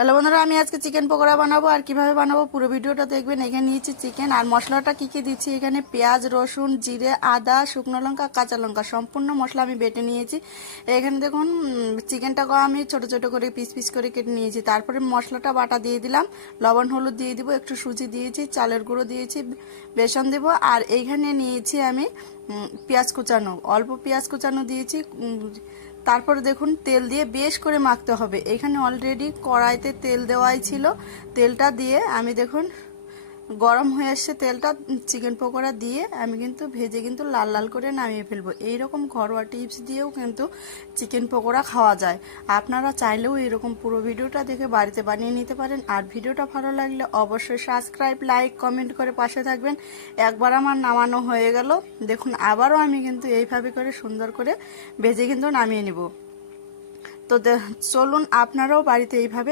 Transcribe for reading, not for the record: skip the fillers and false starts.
Hello বন্ধুরা, আমি আজকে চিকেন পকোড়া বানাবো। আর কিভাবে বানাবো পুরো ভিডিওটা দেখবেন। এখানে নিয়েছি চিকেন, আর মশলাটা কি কি দিচ্ছি এখানে: পেঁয়াজ, রসুন, জিরে, আদা, শুকনো লঙ্কা, কাঁচা লঙ্কা, সম্পূর্ণ মশলা আমি বেটে নিয়েছি। এখানে দেখুন চিকেনটাকে আমি ছোট ছোট করে পিস পিস করে কেটে নিয়েছি। তারপরে মশলাটা বাটা দিয়ে দিলাম, লবণ হলুদ দিয়ে দিব, একটু সুজি দিয়েছি, চালের গুঁড়ো দিয়েছি, বেসন দেব। আর এইখানে নিয়েছি আমি পেঁয়াজ কুচানো, অল্প পেঁয়াজ কুচানো দিয়েছি। তারপরে দেখুন তেল দিয়ে বেশ করে মাখতে হবে। এখানে অলরেডি কড়াইতে তেল দেওয়াই ছিল। তেলটা দিয়ে আমি দেখুন গরম হয়ে আসছে তেলটা, চিকেন পকোড়া দিয়ে আমি কিন্তু ভেজে কিন্তু লাল লাল করে নামিয়ে ফেলবো। এইরকম ঘরোয়া টিপস দিয়েও কিন্তু চিকেন পকোড়া খাওয়া যায়। আপনারা চাইলেও এরকম পুরো ভিডিওটা দেখে বাড়িতে বানিয়ে নিতে পারেন। আর ভিডিওটা ভালো লাগলে অবশ্যই সাবস্ক্রাইব, লাইক, কমেন্ট করে পাশে থাকবেন। একবার আমার নামানো হয়ে গেল, দেখুন আবারও আমি কিন্তু এইভাবে করে সুন্দর করে ভেজে কিন্তু নামিয়ে নিব। তো চলুন আপনারাও বাড়িতে এইভাবে